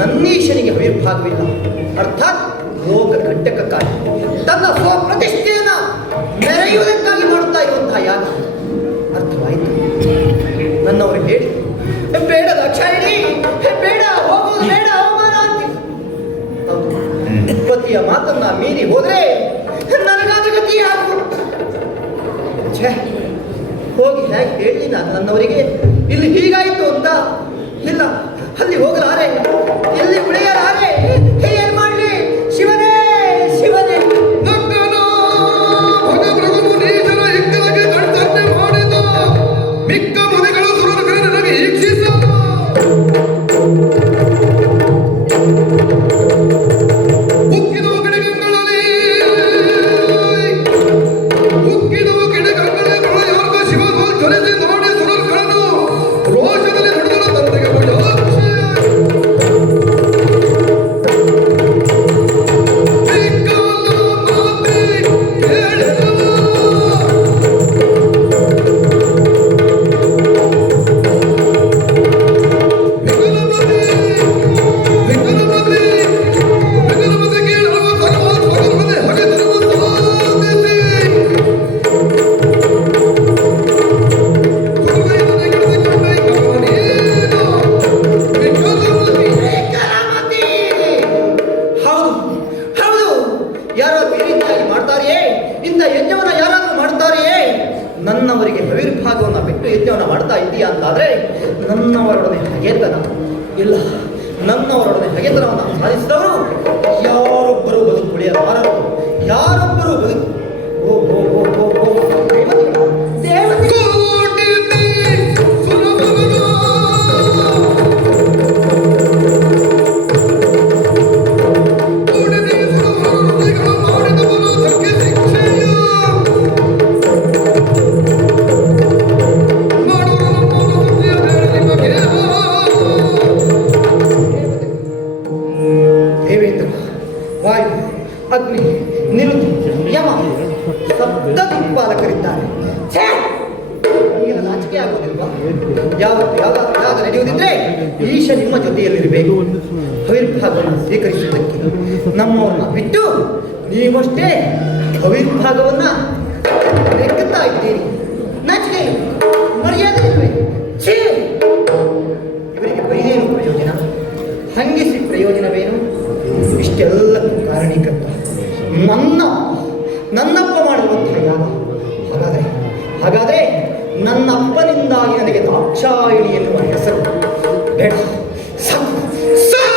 ನನ್ನೀಶನಿಗೆ ಹವಿರ್ಭಾಗವಿಲ್ಲ. ಅರ್ಥಾತ್ ಲೋಕ ಕಂಟಕಕ್ಕಾಗಿ, ತನ್ನ ಸ್ವಪ್ರತಿಷ್ಠೆಯನ್ನ ಮೆರೆಯುವುದಕ್ಕಾಗಿ ಮಾಡುತ್ತಾ ಇರುವಂತಹ ಯಾಗ. ಅರ್ಥವಾಯಿತು? ನನ್ನವರು ಹೇಳಿ ಬೇಡ ದಾಕ್ಷಾಯಿಣಿ, ಬೇಡ, ಹೋಗುವುದು ಬೇಡ, ಅವಮಾನ ಅಂತ. ಹೌದು, ಪತಿಯ ಮಾತನ್ನ ಮೀರಿ ಹೋದ್ರೆ ನನಗಾದ ಗತಿ ಆಗು. ಛೇ, ಹೋಗಿ ಹೇಗೆ ಹೇಳಿ ನಾನು ನನ್ನವರಿಗೆ ಇಲ್ಲಿ ಹೀಗಾಯಿತು ಅಂತ? ಇಲ್ಲ, ಅಲ್ಲಿ ಹೋಗಲಾರೆ, ಎಲ್ಲಿ ಉಳಿಯಲಾರೆ. ಏನ್ ಮಾಡ್ಲಿ? ಶಿವನೇ ಶಿವನೇ. ಮಿಕ್ಕ ಮುನಿಗಳು ಸುರರು ನನಗೆ ಈಕ್ಷಿಸ ಉಕ್ಕಿದವು ಗಿಡಗಂಗಳಲ್ಲಿ ಉಕ್ಕಿದವು ಗಿಡಗಂಗಳ ಯಾರ್ಗ ಶಿವನು ಜ್ವಲಿಸಿ ನೋಡಿ ಸುರರುಗಳನ್ನು ರೋಷದಲ್ಲಿ ನುಡಿದಳು ತಂದೆಗೆ ಭುಜಾಕ್ಷಿ. ಕರಾಮತಿ. ಹೌದು ಹೌದು, ಯಾರಾದ್ರೂ ಈ ರೀತಿಯಾಗಿ ಮಾಡ್ತಾರೆಯೇ? ಇಂಥ ಯಜ್ಞವನ್ನ ಯಾರಾದ್ರೂ ಮಾಡ್ತಾರೆಯೇ? ನನ್ನವರಿಗೆ ಹವಿರ್ಭಾಗವನ್ನ ಬಿಟ್ಟು ಯಜ್ಞವನ್ನ ಮಾಡ್ತಾ ಇದ್ದೀಯಾ ಅಂತಾದ್ರೆ ನನ್ನವರೊಡನೆ ಹಗೆತನ ಇಲ್ಲ. ನನ್ನವರೊಡನೆ ಹಗೆತನವನ್ನು ಸಾಧಿಸಿದವರು ಯಾರೊಬ್ಬರು ಬದುಕು ಉಳಿಯಲಾರರು. ಯಾರೊಬ್ಬರು ಬದುಕು ಓ ಓ ಓ ಓ ಓ ದೇವತೆಗಳು, ದೇವತೆಗಳು. ದೇವೇಂದ್ರ, ವಾಯು, ಅಗ್ನಿ, ನಿರುತಿ, ಯಮ, ಸಪ್ತ ದಿಕ್ಪಾಲಕರಿದ್ದಾರೆ. ಛೇ! ಈಗ ನಾಚಿಕೆ ಆಗೋದಿಲ್ವಾ? ಯಾವತ್ತು ಯಾವ್ದಾದ್ರು ಯಾಗ ನಡೆಯುವುದಿದ್ರೆ ಈಶ ನಿಮ್ಮ ಜೊತೆಯಲ್ಲಿರಬೇಕು. ಹವಿರ್ಭಾಗವನ್ನು ಸ್ವೀಕರಿಸುವುದಕ್ಕೆ ನಮ್ಮವರನ್ನ ಬಿಟ್ಟು ನೀವಷ್ಟೇ ಹವಿರ್ಭಾಗವನ್ನ ಲೆಕ್ಕುತ್ತಾ ಇದ್ದೀರಿ. ನಾಚಿಕೆ ಇಲ್ಲ, ಮರ್ಯಾದೆ ಇಲ್ವೇ? ಛೇ! ಇವರಿಗೆ ಬೈದೇನು ಪ್ರಯೋಜನ? ಹಂಗಿಸಿ ಪ್ರಯೋಜನವೇನು? ಇಷ್ಟೆಲ್ಲಕ್ಕೂ ಕಾರಣೀಕರ್ತ ನನ್ನಪ್ಪ ಮಾಡಿರುವಂತಹ ಯಾಗ. ಹಾಗಾದರೆ ನನ್ನಪ್ಪನಿಂದಾಗಿ ನನಗೆ ದಾಕ್ಷಾಯಿಣಿ ಎನ್ನುವ ಹೆಸರು ಬೇಡ. ಸಾಕು ಸಾಕು.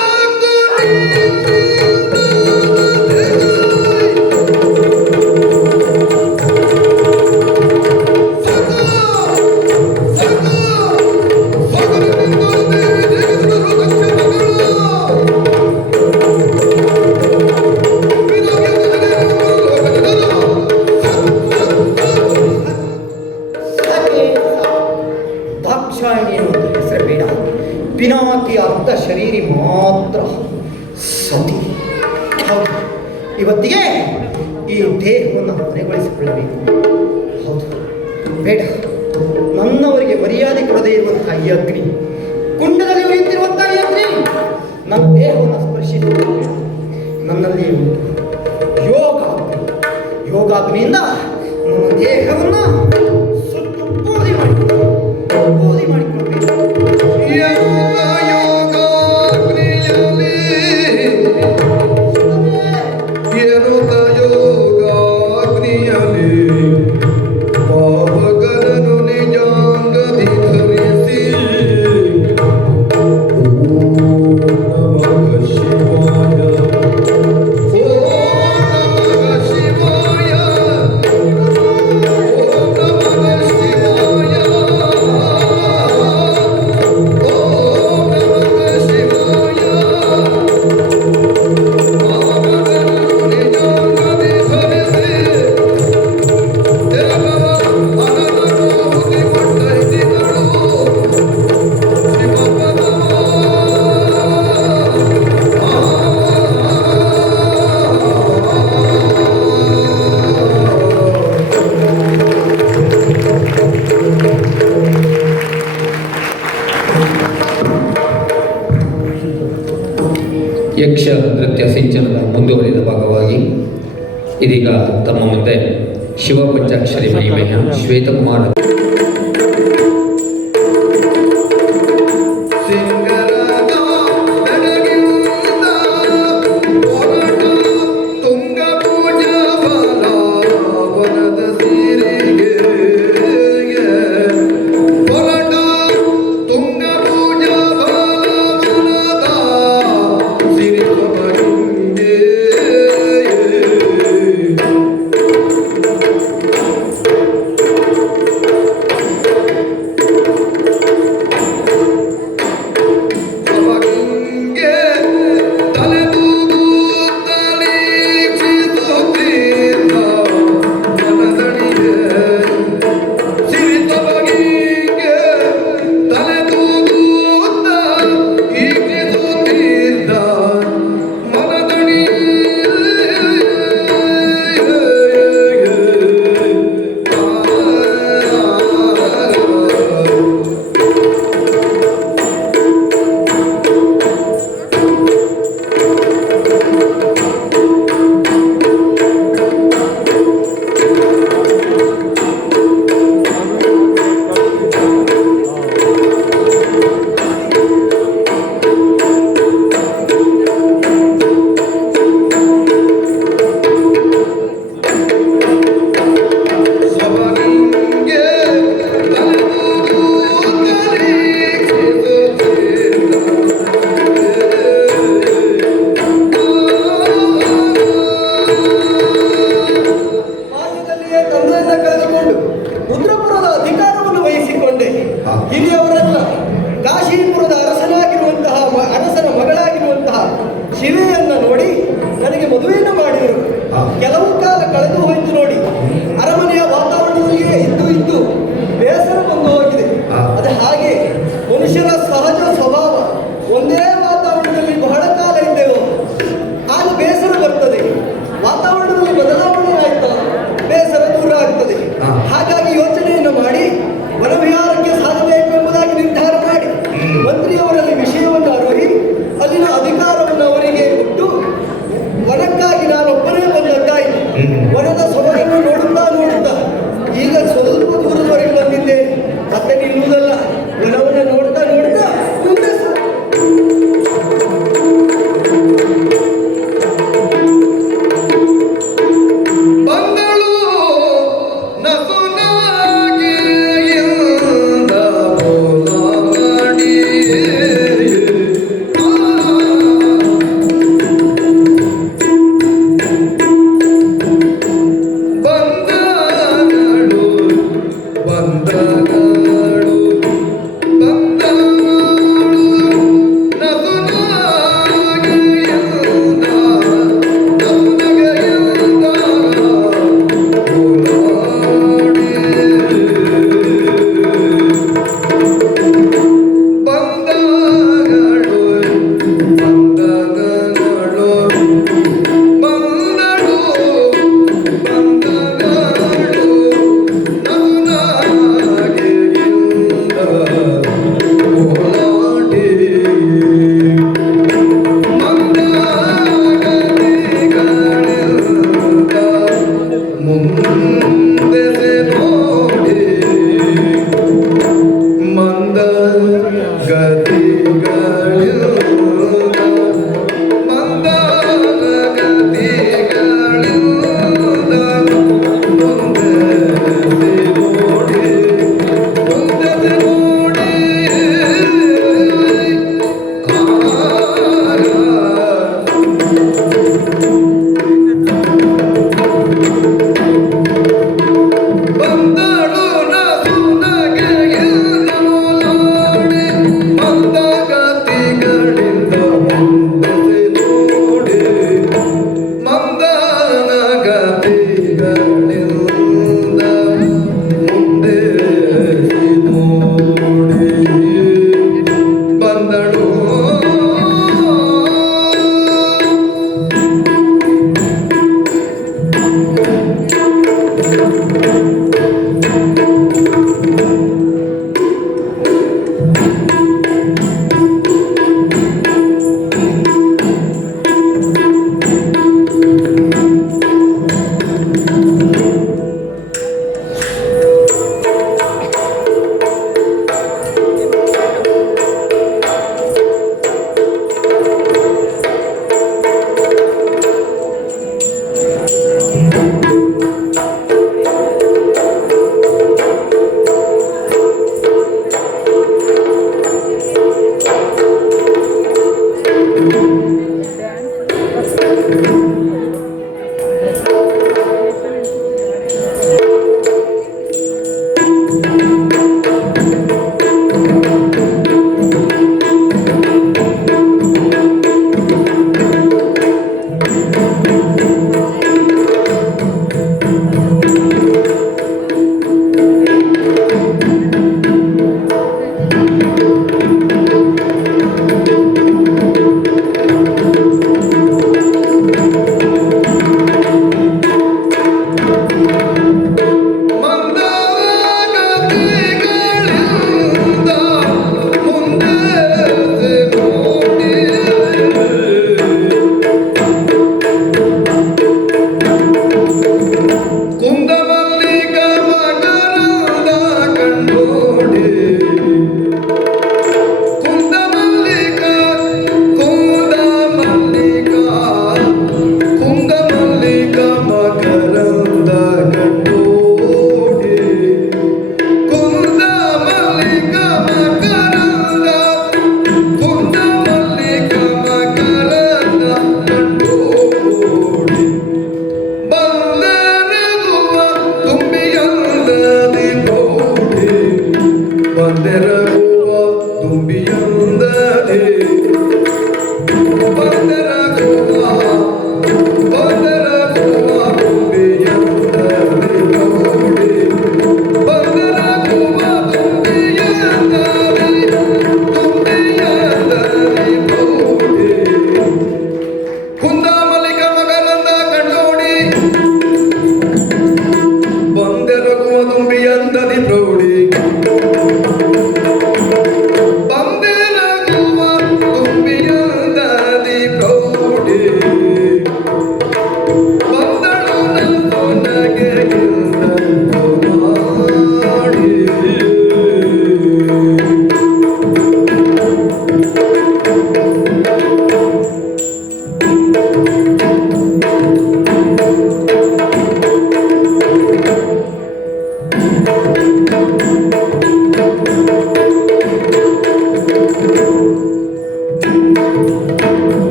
ಮಾತ್ರ ಸತಿ. ಹೌದು, ಇವತ್ತಿಗೆ ಈ ದೇಹವನ್ನು ಕೊನೆಗೊಳಿಸಿಕೊಳ್ಳಬೇಕು. ಹೌದು, ಬೇಡ. ನನ್ನವರಿಗೆ ಮರ್ಯಾದೆ ಕೊಡದೇ ಇರುವಂತಹ ಈ ಅಗ್ನಿ, ಕುಂಡದಲ್ಲಿ ಉರಿಯುತ್ತಿರುವಂತಹ ಈ ಅಗ್ನಿ ನನ್ನ ದೇಹವನ್ನು ಸ್ಪರ್ಶಿಸುವುದು ನನ್ನಲ್ಲಿ ಉಂಟು ಯೋಗಾಗ್ನಿ. ಯೋಗಾಗ್ನಿಯಿಂದ ನನ್ನ ದೇಹವನ್ನು ಸುಟ್ಟು ಬೂದಿ ಮಾಡಿಕೊಳ್ಬೇಕು. ಯಕ್ಷ ನೃತ್ಯ ಸಿಂಚನದ ಮುಂದುವರಿದ ಭಾಗವಾಗಿ ಇದೀಗ ತಮ್ಮ ಮುಂದೆ ಶಿವ ಪಂಚಾಕ್ಷರಿ ಮಹಿಮೆಯ ಶ್ವೇತಕುಮಾರ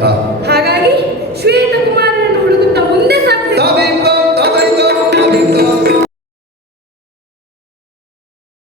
ಹಾ. ಹಾಗಾಗಿ